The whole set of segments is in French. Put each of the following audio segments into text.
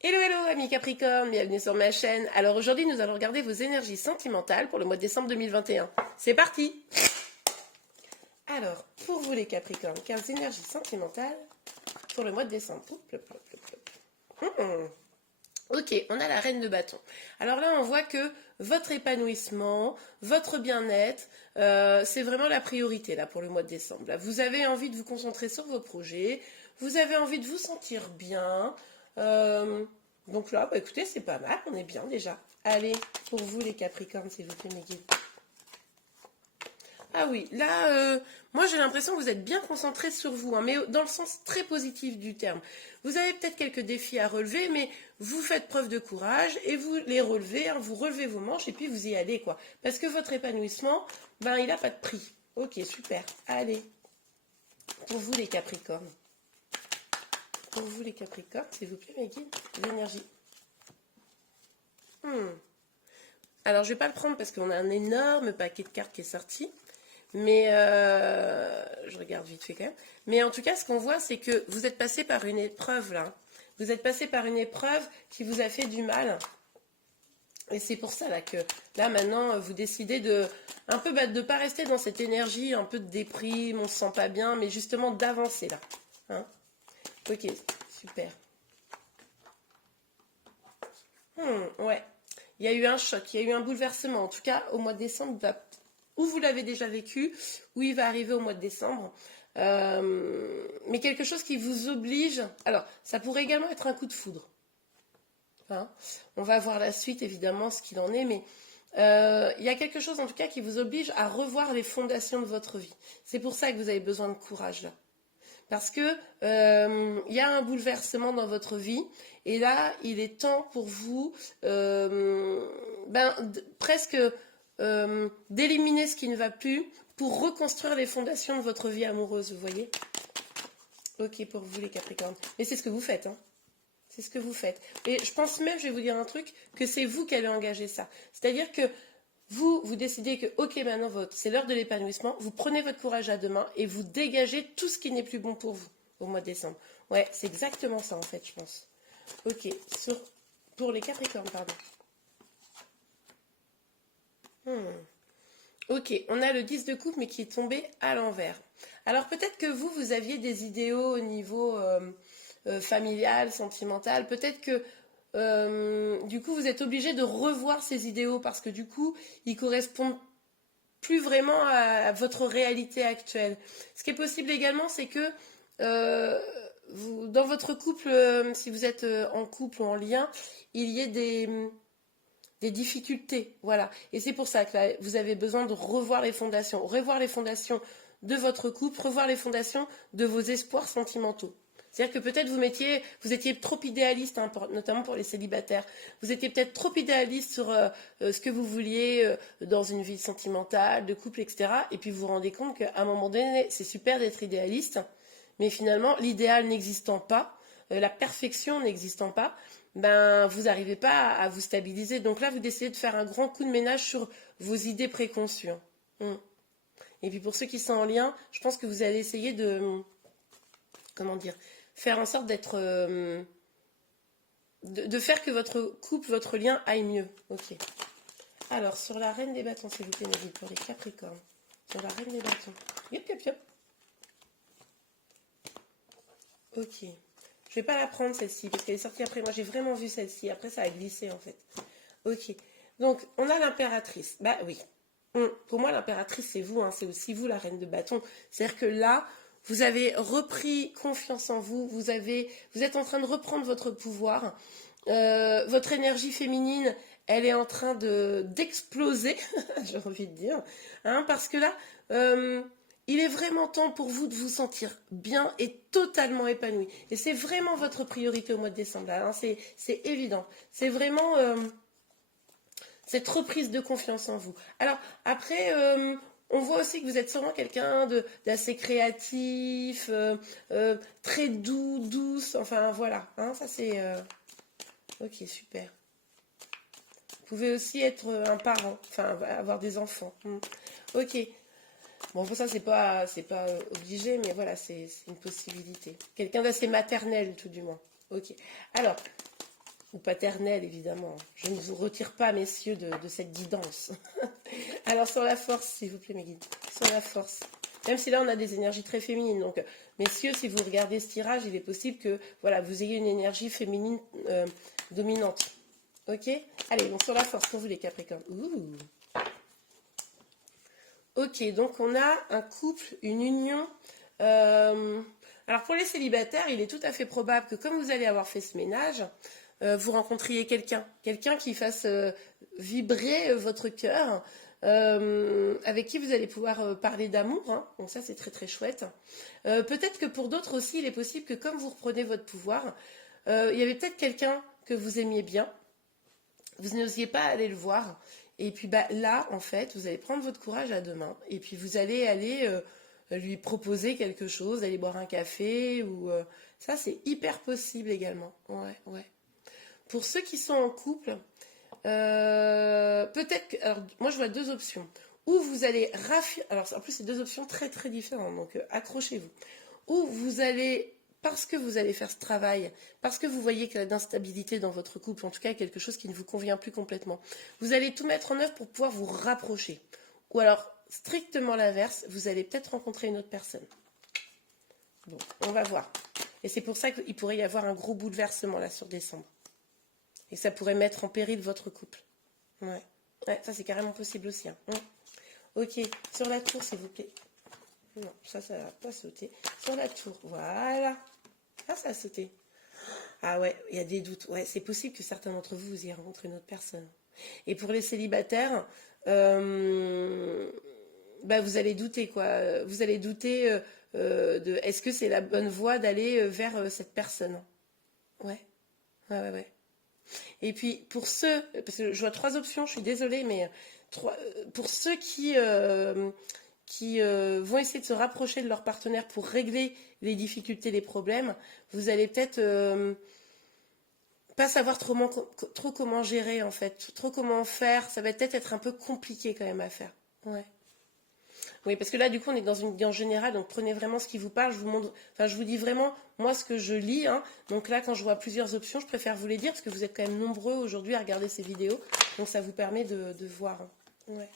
Hello hello amis Capricorne, bienvenue sur ma chaîne. Alors aujourd'hui nous allons regarder vos énergies sentimentales pour le mois de décembre 2021. C'est parti. Alors pour vous les Capricornes, 15 énergies sentimentales pour le mois de décembre. Oups, plop, plop, plop, plop. Ok, on a la reine de bâton. Alors là on voit que votre épanouissement, votre bien-être, c'est vraiment la priorité là pour le mois de décembre. Là, vous avez envie de vous concentrer sur vos projets, vous avez envie de vous sentir bien. Donc là, bah écoutez, c'est pas mal, on est bien déjà. Allez, pour vous les Capricornes, s'il vous plaît, mes guides. Ah oui, là, moi j'ai l'impression que vous êtes bien concentrés sur vous, hein, mais dans le sens très positif du terme. Vous avez peut-être quelques défis à relever, mais vous faites preuve de courage et vous les relevez, hein, vous relevez vos manches et puis vous y allez, quoi. Parce que votre épanouissement, ben il n'a pas de prix. Ok, super. Allez, pour vous les Capricornes. Pour vous les Capricornes, s'il vous plaît, mes guides, l'énergie. Alors je vais pas le prendre parce qu'on a un énorme paquet de cartes qui est sorti. Mais je regarde vite fait quand même. Mais en tout cas, ce qu'on voit, c'est que vous êtes passé par une épreuve là. Vous êtes passé par une épreuve qui vous a fait du mal. Et c'est pour ça là que là maintenant vous décidez de un peu de pas rester dans cette énergie un peu de déprime, on se sent pas bien, mais justement d'avancer là. Hein, ok, super. Ouais. Il y a eu un choc, il y a eu un bouleversement. En tout cas, au mois de décembre, ou vous l'avez déjà vécu, ou il va arriver au mois de décembre. Mais quelque chose qui vous oblige. Alors, ça pourrait également être un coup de foudre. Hein, on va voir la suite, évidemment, ce qu'il en est, mais il y a quelque chose, en tout cas, qui vous oblige à revoir les fondations de votre vie. C'est pour ça que vous avez besoin de courage, là. Parce que il y a un bouleversement dans votre vie et là il est temps pour vous presque d'éliminer ce qui ne va plus pour reconstruire les fondations de votre vie amoureuse, vous voyez. Ok pour vous les Capricornes, mais c'est ce que vous faites, hein. C'est ce que vous faites. Et je pense même, je vais vous dire un truc, que c'est vous qui allez engager ça. C'est-à-dire que vous décidez que, ok, maintenant, c'est l'heure de l'épanouissement, vous prenez votre courage à deux mains et vous dégagez tout ce qui n'est plus bon pour vous au mois de décembre. Ouais, c'est exactement ça, en fait, je pense. Ok, pour les Capricornes, pardon. Ok, on a le 10 de coupe, mais qui est tombé à l'envers. Alors peut-être que vous aviez des idéaux au niveau familial, sentimental. Peut-être que du coup, vous êtes obligé de revoir ces idéaux parce que du coup, ils correspondent plus vraiment à votre réalité actuelle. Ce qui est possible également, c'est que euh, dans votre couple, si vous êtes en couple ou en lien, il y ait des difficultés, voilà. Et c'est pour ça que là, vous avez besoin de revoir les fondations de votre couple, revoir les fondations de vos espoirs sentimentaux. C'est-à-dire que peut-être vous étiez trop idéaliste, hein, notamment pour les célibataires. Vous étiez peut-être trop idéaliste sur ce que vous vouliez dans une vie sentimentale, de couple, etc. Et puis vous vous rendez compte qu'à un moment donné, c'est super d'être idéaliste, mais finalement, l'idéal n'existant pas, la perfection n'existant pas, ben vous n'arrivez pas à vous stabiliser. Donc là, vous décidez de faire un grand coup de ménage sur vos idées préconçues. Et puis pour ceux qui sont en lien, je pense que vous allez essayer de, comment dire, faire en sorte de faire que votre couple, votre lien aille mieux. Ok. Alors, sur la reine des bâtons, s'il vous plaît, mes guides, pour les Capricornes. Sur la reine des bâtons. Yop, yop, yop. Ok. Je vais pas la prendre celle-ci parce qu'elle est sortie après. Moi, j'ai vraiment vu celle-ci. Après, ça a glissé en fait. Ok. Donc, on a l'impératrice. Bah oui. Pour moi, l'impératrice, c'est vous. Hein. C'est aussi vous, la reine de bâton. C'est-à-dire que là, vous avez repris confiance en vous. Vous êtes en train de reprendre votre pouvoir. Votre énergie féminine, elle est en train d'exploser, j'ai envie de dire. Hein, parce que là, il est vraiment temps pour vous de vous sentir bien et totalement épanoui. Et c'est vraiment votre priorité au mois de décembre. Hein, c'est évident. C'est vraiment cette reprise de confiance en vous. Alors, après, on voit aussi que vous êtes sûrement quelqu'un d'assez créatif, très douce. Enfin, voilà. Hein, ça, c'est... Ok, super. Vous pouvez aussi être un parent, enfin, avoir des enfants. Ok. Bon, pour ça, c'est pas obligé, mais voilà, c'est une possibilité. Quelqu'un d'assez maternel, tout du moins. Ok. Alors, ou paternelle, évidemment. Je ne vous retire pas, messieurs, de cette guidance. Alors, sur la force, s'il vous plaît, mes guides. Sur la force. Même si là, on a des énergies très féminines. Donc, messieurs, si vous regardez ce tirage, il est possible que voilà, vous ayez une énergie féminine dominante. Ok? Allez, donc sur la force pour vous, les Capricornes. Ouh. Ok, donc on a un couple, une union. Alors, pour les célibataires, il est tout à fait probable que comme vous allez avoir fait ce ménage, vous rencontriez quelqu'un qui fasse vibrer votre cœur, avec qui vous allez pouvoir parler d'amour, hein. Donc ça c'est très très chouette. Peut-être que pour d'autres aussi, il est possible que comme vous reprenez votre pouvoir, il y avait peut-être quelqu'un que vous aimiez bien, vous n'osiez pas aller le voir, et puis bah, là en fait, vous allez prendre votre courage à deux mains, et puis vous allez aller lui proposer quelque chose, aller boire un café, ou ça c'est hyper possible également. Ouais, ouais. Pour ceux qui sont en couple, peut-être que. Alors, moi, je vois deux options. Ou vous allez raffiner. Alors, en plus, c'est deux options très, très différentes. Donc, accrochez-vous. Ou vous allez. Parce que vous allez faire ce travail, parce que vous voyez qu'il y a d'instabilité dans votre couple, en tout cas quelque chose qui ne vous convient plus complètement, vous allez tout mettre en œuvre pour pouvoir vous rapprocher. Ou alors, strictement l'inverse, vous allez peut-être rencontrer une autre personne. Bon, on va voir. Et c'est pour ça qu'il pourrait y avoir un gros bouleversement là sur décembre. Et ça pourrait mettre en péril votre couple. Ouais, ouais, ça c'est carrément possible aussi. Hein. Ok, sur la tour, s'il vous plaît. Non, ça va pas sauter. Sur la tour, voilà. Ah, ça a sauté. Ah ouais, il y a des doutes. Ouais, c'est possible que certains d'entre vous, vous ayez rencontré une autre personne. Et pour les célibataires, bah, vous allez douter, quoi. Vous allez douter de est-ce que c'est la bonne voie d'aller vers cette personne. Ouais, ouais, ouais, ouais. Et puis pour ceux, parce que je vois trois options, je suis désolée, mais pour ceux qui vont essayer de se rapprocher de leur partenaire pour régler les difficultés, les problèmes, vous allez peut-être pas savoir trop comment gérer en fait, trop comment faire, ça va peut-être être un peu compliqué quand même à faire. Ouais. Oui, parce que là, du coup, on est dans une guidance générale, donc prenez vraiment ce qui vous parle. Je vous montre, enfin, je vous dis vraiment, moi, ce que je lis. Hein. Donc là, quand je vois plusieurs options, je préfère vous les dire, parce que vous êtes quand même nombreux aujourd'hui à regarder ces vidéos. Donc ça vous permet de voir. Hein. Ouais.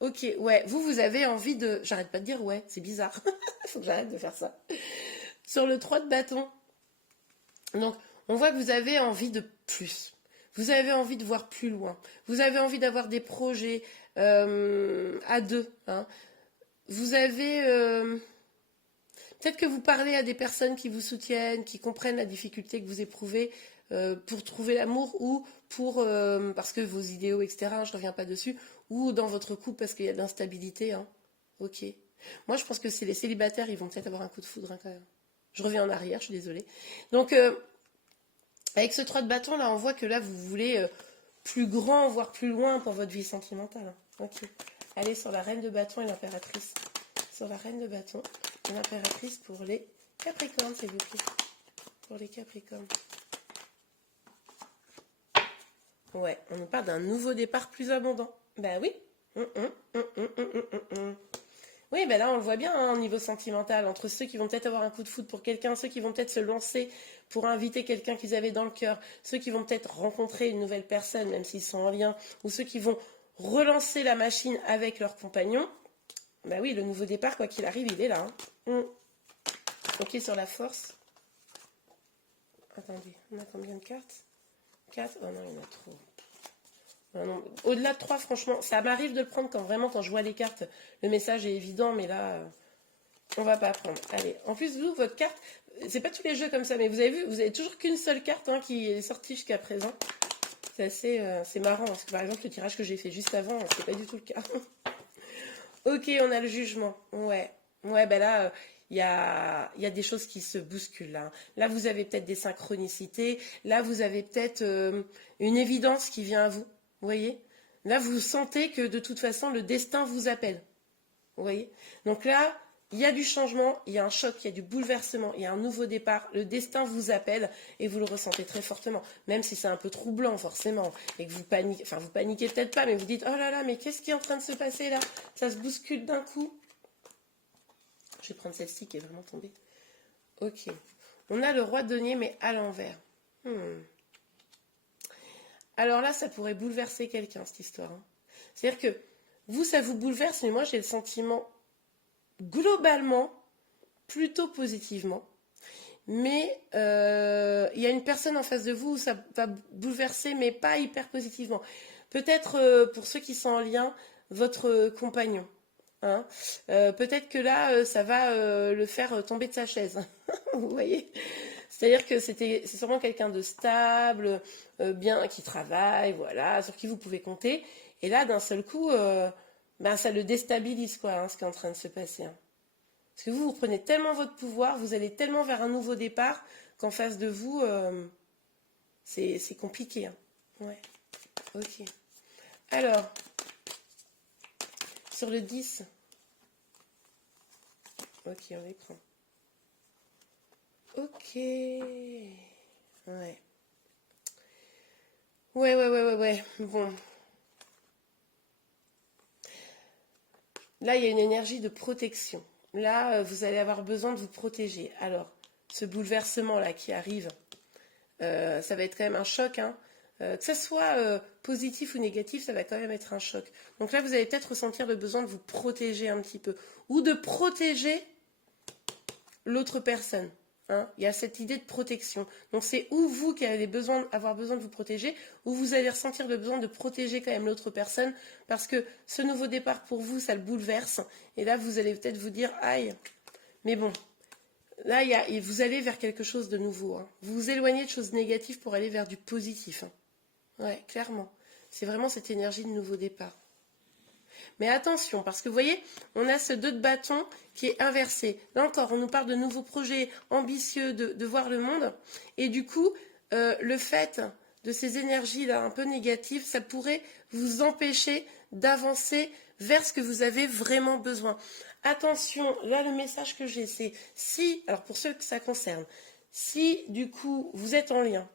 Ok, ouais. Vous avez envie de. J'arrête pas de dire ouais, c'est bizarre. Il faut que j'arrête de faire ça. Sur le 3 de bâton. Donc, on voit que vous avez envie de plus. Vous avez envie de voir plus loin. Vous avez envie d'avoir des projets à deux. Hein. Vous avez. Peut-être que vous parlez à des personnes qui vous soutiennent, qui comprennent la difficulté que vous éprouvez pour trouver l'amour ou pour. Parce que vos idéaux, etc., hein, je ne reviens pas dessus. Ou dans votre couple parce qu'il y a de l'instabilité. Hein. Ok. Moi, je pense que c'est les célibataires, ils vont peut-être avoir un coup de foudre hein, quand même. Je reviens en arrière, je suis désolée. Donc, avec ce 3 de bâton, là, on voit que là, vous voulez plus grand, voire plus loin pour votre vie sentimentale. Hein. Ok. Allez sur la reine de bâton et l'impératrice. Sur la reine de bâton et l'impératrice pour les Capricornes, s'il vous plaît. Pour les Capricornes. Ouais, on nous parle d'un nouveau départ plus abondant. Ben oui. Oui, ben là on le voit bien hein, au niveau sentimental, entre ceux qui vont peut-être avoir un coup de foudre pour quelqu'un, ceux qui vont peut-être se lancer pour inviter quelqu'un qu'ils avaient dans le cœur, ceux qui vont peut-être rencontrer une nouvelle personne, même s'ils sont en lien, ou ceux qui vont relancer la machine avec leur compagnon. Ben oui, le nouveau départ, quoi qu'il arrive, il est là. Hein. Ok, sur la force. Attendez, on a combien de cartes 4. Oh non, il y en a trop. Au-delà de 3, franchement, ça m'arrive de le prendre quand je vois les cartes, le message est évident, mais là, on va pas prendre. Allez, en plus, vous, votre carte, c'est pas tous les jeux comme ça, mais vous avez vu, vous avez toujours qu'une seule carte hein, qui est sortie jusqu'à présent. C'est assez, c'est marrant, parce que par exemple, le tirage que j'ai fait juste avant, c'est pas du tout le cas. Ok, on a le jugement. Ouais, ouais, ben là, il y a des choses qui se bousculent là. Là, vous avez peut-être des synchronicités. Là, vous avez peut-être une évidence qui vient à vous. Vous voyez? Là, vous sentez que de toute façon, le destin vous appelle. Vous voyez? Donc là, il y a du changement, il y a un choc, il y a du bouleversement, il y a un nouveau départ. Le destin vous appelle et vous le ressentez très fortement. Même si c'est un peu troublant, forcément. Et que vous paniquez, enfin, vous paniquez peut-être pas, mais vous dites, oh là là, mais qu'est-ce qui est en train de se passer là? Ça se bouscule d'un coup. Je vais prendre celle-ci qui est vraiment tombée. Ok. On a le roi de denier, mais à l'envers. Alors là, ça pourrait bouleverser quelqu'un, cette histoire, hein. C'est-à-dire que vous, ça vous bouleverse, mais moi, j'ai le sentiment, globalement, plutôt positivement. Mais il y a une personne en face de vous où ça va bouleverser, mais pas hyper positivement. Peut-être, pour ceux qui sont en lien, votre compagnon. Hein. Peut-être que là, ça va le faire tomber de sa chaise. Vous voyez? C'est-à-dire que c'est sûrement quelqu'un de stable, bien, qui travaille, voilà, sur qui vous pouvez compter. Et là, d'un seul coup, ben, ça le déstabilise, quoi, hein, ce qui est en train de se passer, hein. Parce que vous reprenez tellement votre pouvoir, vous allez tellement vers un nouveau départ qu'en face de vous, c'est compliqué, hein. Ouais, ok. Alors, sur le 10, ok, on les prend. Ok. Ouais. Ouais. Bon. Là, il y a une énergie de protection. Là, vous allez avoir besoin de vous protéger. Alors, ce bouleversement-là qui arrive, ça va être quand même un choc, hein. Que ça soit positif ou négatif, ça va quand même être un choc. Donc là, vous allez peut-être ressentir le besoin de vous protéger un petit peu. Ou de protéger l'autre personne. Hein. Il y a cette idée de protection. Donc c'est ou vous qui allez avoir besoin de vous protéger, ou vous allez ressentir le besoin de protéger quand même l'autre personne, parce que ce nouveau départ pour vous, ça le bouleverse. Et là, vous allez peut-être vous dire, aïe, mais bon, là, vous allez vers quelque chose de nouveau. Hein. Vous vous éloignez de choses négatives pour aller vers du positif. Hein. Ouais, clairement. C'est vraiment cette énergie de nouveau départ. Mais attention, parce que vous voyez, on a ce 2 de bâton qui est inversé. Là encore, on nous parle de nouveaux projets ambitieux, de voir le monde. Et du coup, le fait de ces énergies-là un peu négatives, ça pourrait vous empêcher d'avancer vers ce que vous avez vraiment besoin. Attention, là le message que j'ai, c'est si, alors pour ceux que ça concerne, si du coup vous êtes en lien,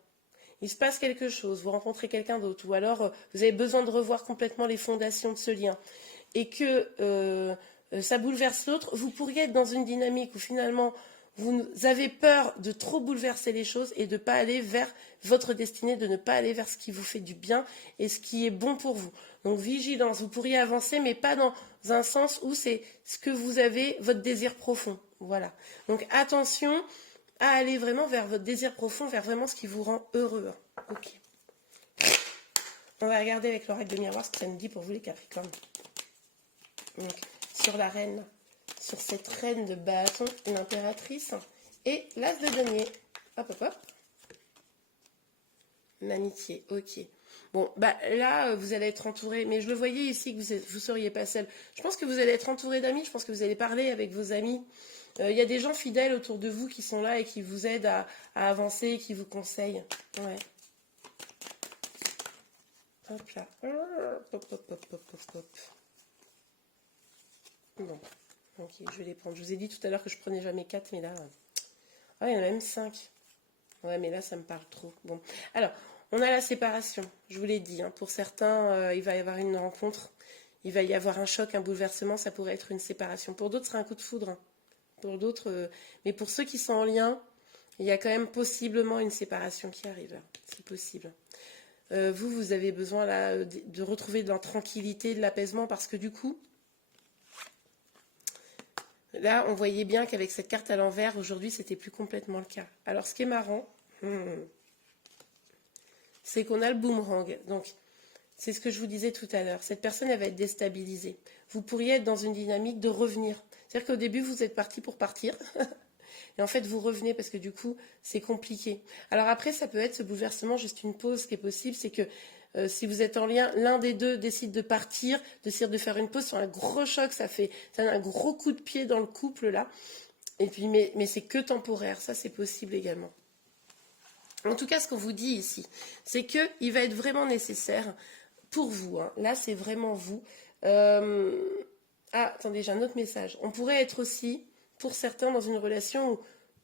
il se passe quelque chose, vous rencontrez quelqu'un d'autre, ou alors vous avez besoin de revoir complètement les fondations de ce lien, et que ça bouleverse l'autre, vous pourriez être dans une dynamique où finalement vous avez peur de trop bouleverser les choses et de ne pas aller vers votre destinée, de ne pas aller vers ce qui vous fait du bien et ce qui est bon pour vous. Donc vigilance, vous pourriez avancer, mais pas dans un sens où c'est ce que vous avez, votre désir profond. Voilà. Donc attention à aller vraiment vers votre désir profond, vers vraiment ce qui vous rend heureux. Ok. On va regarder avec l'oracle de miroir ce que ça nous dit pour vous les Capricornes. Donc, sur la reine, sur cette reine de bâton, une impératrice, et l'as de denier. Hop. L'amitié, ok. Bon, bah là, vous allez être entouré, mais je le voyais ici que vous ne seriez pas seul. Je pense que vous allez être entouré d'amis, je pense que vous allez parler avec vos amis. Il y a des gens fidèles autour de vous qui sont là et qui vous aident à avancer, qui vous conseillent. Ouais. Hop là. Hop. Bon, ok, je vais les prendre. Je vous ai dit tout à l'heure que je prenais jamais 4, mais là... Ah, il y en a même 5. Ouais, mais là, ça me parle trop. Bon, alors, on a la séparation, je vous l'ai dit. Hein. Pour certains, il va y avoir une rencontre, il va y avoir un choc, un bouleversement, ça pourrait être une séparation. Pour d'autres, ce sera un coup de foudre. Hein. Pour d'autres, mais pour ceux qui sont en lien, il y a quand même possiblement une séparation qui arrive. C'est possible. Vous avez besoin là de retrouver de la tranquillité, de l'apaisement, parce que du coup, là, on voyait bien qu'avec cette carte à l'envers, aujourd'hui, c'était plus complètement le cas. Alors, ce qui est marrant, c'est qu'on a le boomerang. Donc, c'est ce que je vous disais tout à l'heure. Cette personne, elle va être déstabilisée. Vous pourriez être dans une dynamique de revenir. C'est-à-dire qu'au début, vous êtes parti pour partir. Et en fait, vous revenez parce que du coup, c'est compliqué. Alors après, ça peut être ce bouleversement, juste une pause. Ce qui est possible, c'est que si vous êtes en lien, l'un des deux décide de partir, décide de faire une pause sur un gros choc. Ça a un gros coup de pied dans le couple là. Et puis, mais c'est que temporaire. Ça, c'est possible également. En tout cas, ce qu'on vous dit ici, c'est qu'il va être vraiment nécessaire pour vous. Hein. Là, c'est vraiment vous. Ah, attendez, j'ai un autre message. On pourrait être aussi, pour certains, dans une relation où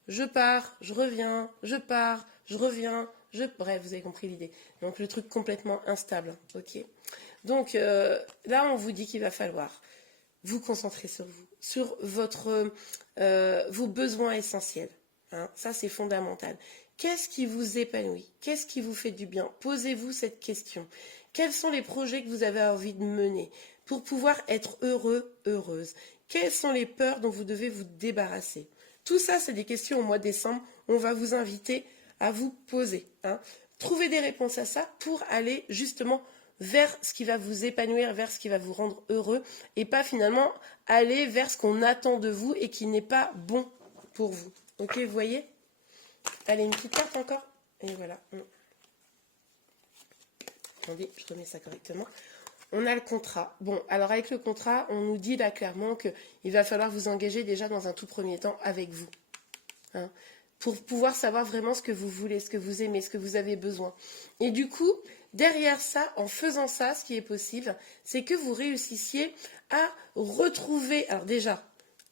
je pars, je reviens, je pars, je reviens, Bref, vous avez compris l'idée. Donc, le truc complètement instable. Ok. Donc, là, on vous dit qu'il va falloir vous concentrer sur vous, sur vos besoins essentiels. Hein. Ça, c'est fondamental. Qu'est-ce qui vous épanouit? Qu'est-ce qui vous fait du bien? Posez-vous cette question. Quels sont les projets que vous avez envie de mener pour pouvoir être heureux, heureuse? Quelles sont les peurs dont vous devez vous débarrasser? Tout ça, c'est des questions au mois de décembre. On va vous inviter à vous poser. Trouvez des réponses à ça pour aller justement vers ce qui va vous épanouir, vers ce qui va vous rendre heureux et pas finalement aller vers ce qu'on attend de vous et qui n'est pas bon pour vous. Ok, vous voyez? Allez, une petite carte encore. Et voilà. Attendez, je remets ça correctement. On a le contrat. Bon, alors avec le contrat, on nous dit là clairement qu'il va falloir vous engager déjà dans un tout premier temps avec vous. Pour pouvoir savoir vraiment ce que vous voulez, ce que vous aimez, ce que vous avez besoin. Et du coup, derrière ça, en faisant ça, ce qui est possible, c'est que vous réussissiez à retrouver, alors déjà,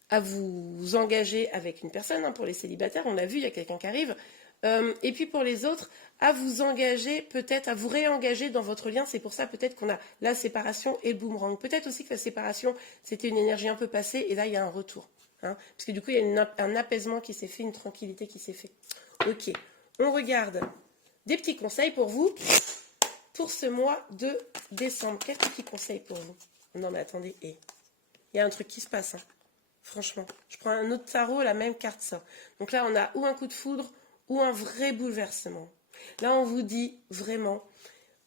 à vous engager avec une personne, pour les célibataires, on l'a vu, il y a quelqu'un qui arrive, et puis pour les autres, à vous engager, peut-être à vous réengager dans votre lien. C'est pour ça peut-être qu'on a la séparation et le boomerang. Peut-être aussi que la séparation, c'était une énergie un peu passée, et là, il y a un retour. Parce que du coup, il y a un apaisement qui s'est fait, une tranquillité qui s'est fait. Ok, on regarde des petits conseils pour vous pour ce mois de décembre. Quels petits conseils pour vous? Non mais attendez, il y a un truc qui se passe. Franchement, je prends un autre tarot, la même carte sort. Donc là, on a ou un coup de foudre ou un vrai bouleversement. Là, on vous dit vraiment,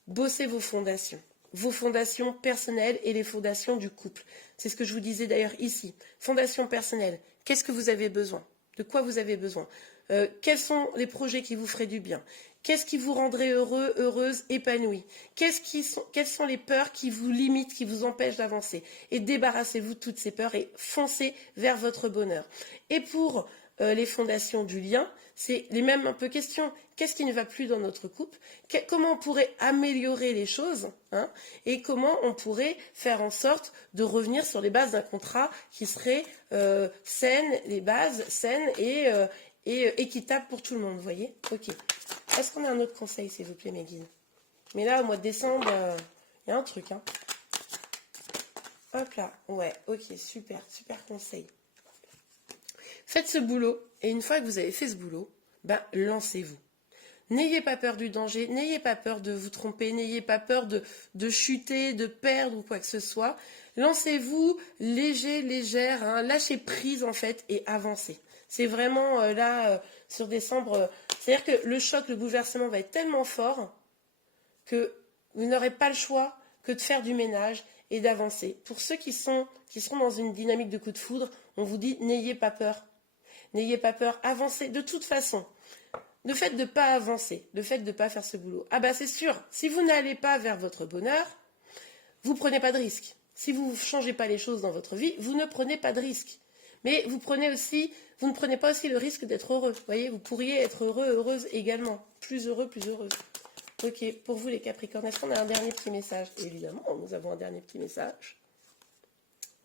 bossez vos fondations personnelles et les fondations du couple. C'est ce que je vous disais d'ailleurs ici. Fondation personnelle, qu'est-ce que vous avez besoin? De quoi vous avez besoin? Quels sont les projets qui vous feraient du bien? Qu'est-ce qui vous rendrait heureux, heureuse, épanoui? Quelles sont les peurs qui vous limitent, qui vous empêchent d'avancer? Et débarrassez-vous de toutes ces peurs et foncez vers votre bonheur. Et pour les fondations du lien, c'est les mêmes un peu questions. Qu'est-ce qui ne va plus dans notre couple? Comment on pourrait améliorer les choses, et comment on pourrait faire en sorte de revenir sur les bases d'un contrat qui serait saine, les bases saines et équitable pour tout le monde, vous voyez? Ok. Est-ce qu'on a un autre conseil, s'il vous plaît, mes guides? Mais là, au mois de décembre, il y a un truc, Hop là, ouais, ok, super, super conseil. Faites ce boulot, et une fois que vous avez fait ce boulot, lancez-vous. N'ayez pas peur du danger, n'ayez pas peur de vous tromper, n'ayez pas peur de chuter, de perdre ou quoi que ce soit. Lancez-vous léger, légère, lâchez prise en fait et avancez. C'est vraiment là, sur décembre, c'est-à-dire que le choc, le bouleversement va être tellement fort que vous n'aurez pas le choix que de faire du ménage et d'avancer. Pour ceux qui seront dans une dynamique de coup de foudre, on vous dit n'ayez pas peur. N'ayez pas peur, avancez. De toute façon, le fait de ne pas avancer, le fait de ne pas faire ce boulot, c'est sûr, si vous n'allez pas vers votre bonheur, vous ne prenez pas de risque. Si vous ne changez pas les choses dans votre vie, vous ne prenez pas de risque. Mais vous ne prenez pas aussi le risque d'être heureux. Vous voyez, vous pourriez être heureux, heureuse également. Plus heureux, plus heureuse. Ok, pour vous les Capricornes, est-ce qu'on a un dernier petit message? Évidemment, nous avons un dernier petit message.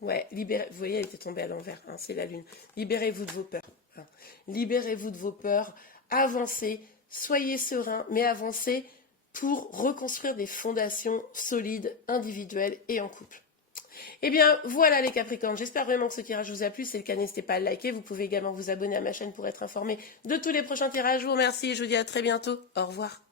Ouais, vous voyez, elle était tombée à l'envers, c'est la lune. Libérez-vous de vos peurs. Libérez-vous de vos peurs, avancez, soyez serein, mais avancez pour reconstruire des fondations solides, individuelles et en couple. Eh bien, voilà les Capricornes, j'espère vraiment que ce tirage vous a plu. Si c'est le cas, n'hésitez pas à le liker. Vous pouvez également vous abonner à ma chaîne pour être informé de tous les prochains tirages. Je vous remercie et je vous dis à très bientôt. Au revoir.